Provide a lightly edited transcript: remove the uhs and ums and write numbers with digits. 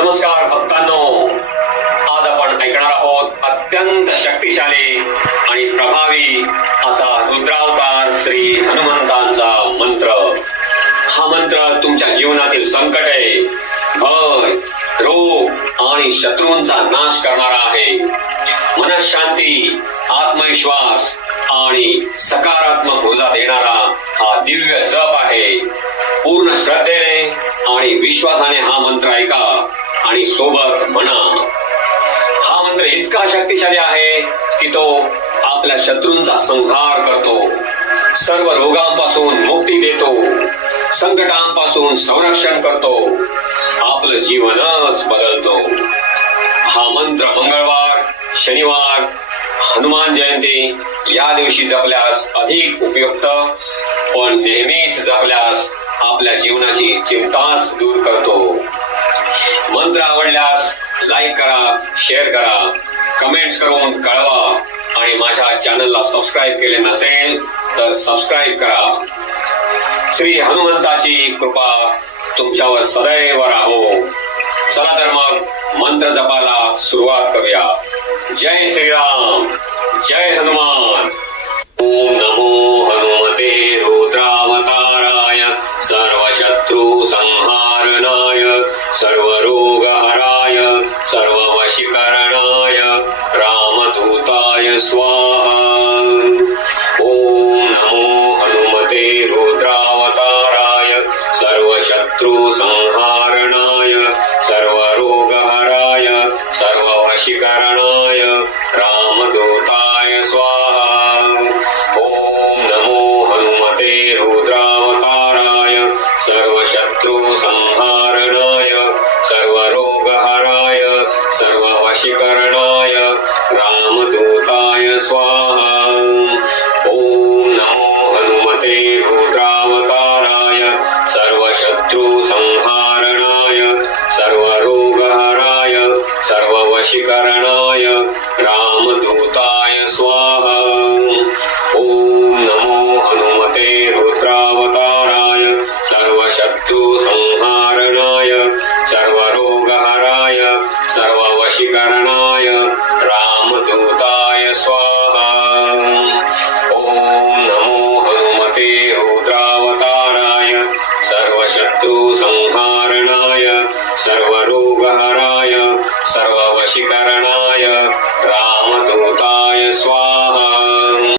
नमस्कार भक्तांनो, आज आपण ऐकणार आहोत अत्यंत शक्तिशाली आणि प्रभावी असा रुद्रावतार श्री हनुमंतांचा मंत्र. हा मंत्र तुमच्या जीवनातील संकटे, भय, रोग आणि शत्रूंचा नाश करणारा आहे. मनशांती, आत्मविश्वास आणि सकारात्मक ऊर्जा देणारा हा दिव्य जप आहे. पूर्ण श्रद्धेने आणि विश्वासाने हा मंत्र ऐका आणि सोबत म्हणा. हा मंत्र इतका शक्तिशाली आहे की तो आपल्या शत्रूंचा संहार करतो, सर्व रोगांपासून मुक्ती देतो, संकटांपासून संरक्षण करतो, आपलं जीवनच बदलतो. हा मंत्र मंगळवार, शनिवार, हनुमान जयंती या दिवशी जपल्यास अधिक उपयुक्त, पण नेहमीच जपल्यास आपल्या जीवनाची चिंताच दूर करतो. मंत्र आवडल्यास लाईक करा, शेअर करा, कमेंट्स करून कळवा आणि माझ्या चॅनलला सबस्क्राईब केले नसेल तर सबस्क्राईब करा. श्री हनुमंताची कृपा तुमच्यावर सदैव राहो. चला तर मग मंत्र जपाला सुरुवात करूया. जय श्रीराम, जय हनुमान. ओम नमो हनुमते रुद्रावताराय, सर्वशत्रू संहारणाय, सर्वरोगहराय, सर्ववशीकरणाय, रामदूताय स्वाहा.